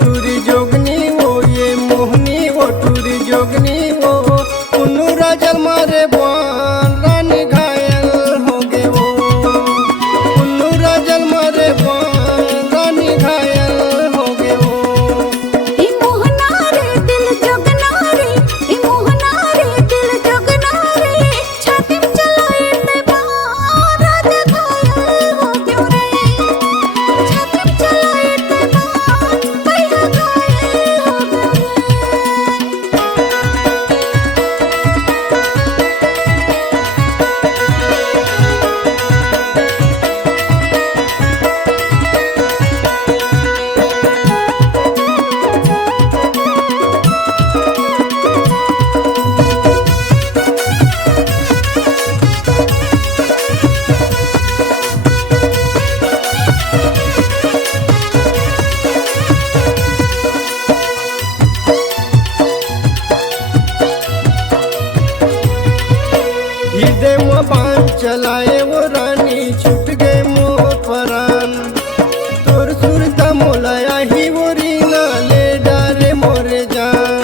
टूरी जोगनी वो, ये मोहनी वो टूरी जोगनी वो। उन्नू राजल मारे बान रानी घायल हो गए वो। उन्नू राजल मारे बान रानी घायल हो गए वो। ई मोहना रे दिल जोगना रे, ई मोहना रे दिल जोगना रे। छाती में चलाए ते बान राजा घायल हो गयो रे। छाती में चलाए ते बान भैया घायल हो गयो रे। हृदय में बाण चलाए वो रानी, छूट गए मोर परान। तोर सुरता मोलाया ही वो रीना, ले डारे मोरे जान।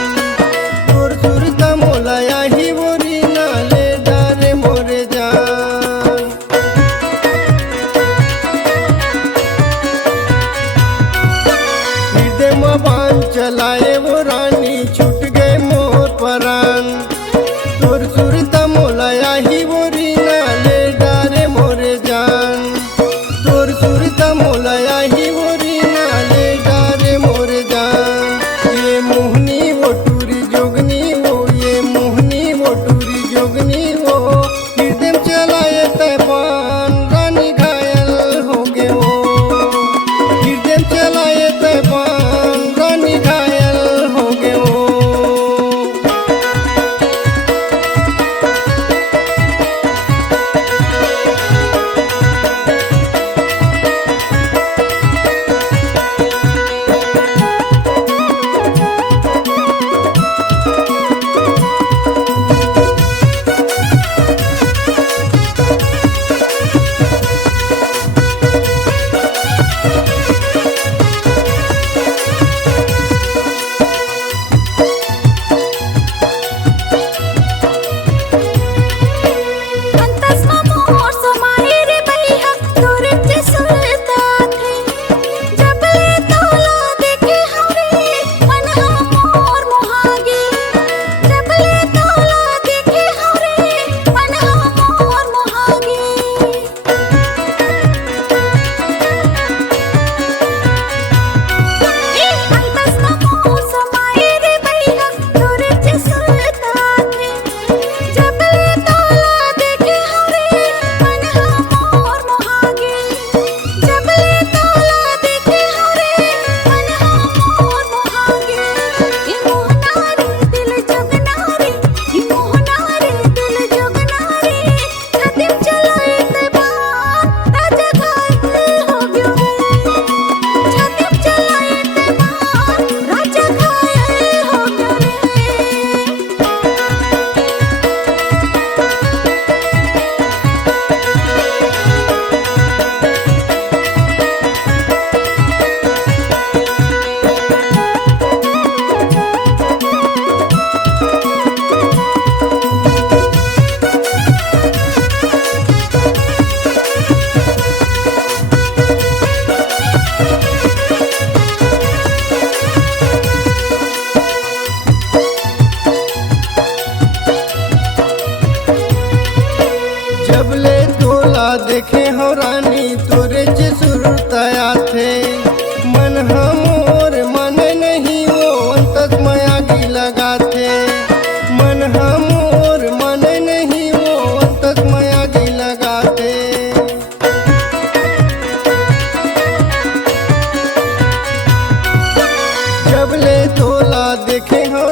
तोर सुरता मोलाया ही वो रीना, ले डारे मोरे जान। हृदय में बाण चलाए वो रानी, छूट गए मोर परान। तोर सुरता मोलाया ही वो रीना, ले डारे मोरे जान। तोर सुरता मोलाया ही वो रीना, ले डारे मोरे जान। ये मोहनी वो टूरी जोगनी वो, ये मोहनी वो टूरी जोगनी वो। हृदय में चलाए तैबान रानी घायल हो गए वो। हृदय में चलाए तैबान रानी घायल हो गए वो। अंतस में मोर समाए रे भैया, तोरे जे सुरता थे। जब ले तोला देखे हमरे, मन मोर मोहागे। जब ले तोला देखे हमरे, मन मोर मोहागे। अंतस में मोर समाए रे भैया, तोरे जे सुरता थे। जब ले तोला देखे हमरे, मन मोर मोहागे। जब ले तोला देखे हमरे, मन मोर मोहागे। ई मोहना रे दिल जोगना रे, ई मोहना रे दिल जोगना रे। छाती में चलाए ते बान राजा घायल हो गयो रे। छाती में चलाए ते बान राजा घायल हो गयो रे। जब ले तोला देखे हो रानी, तोरे जे सुरताया थे। मन हमोर मन नहीं वो, अंतस माया की लगाते। मन हमोर मन नहीं वो, अंतस माया की लगाते। जब ले तोला देखे हो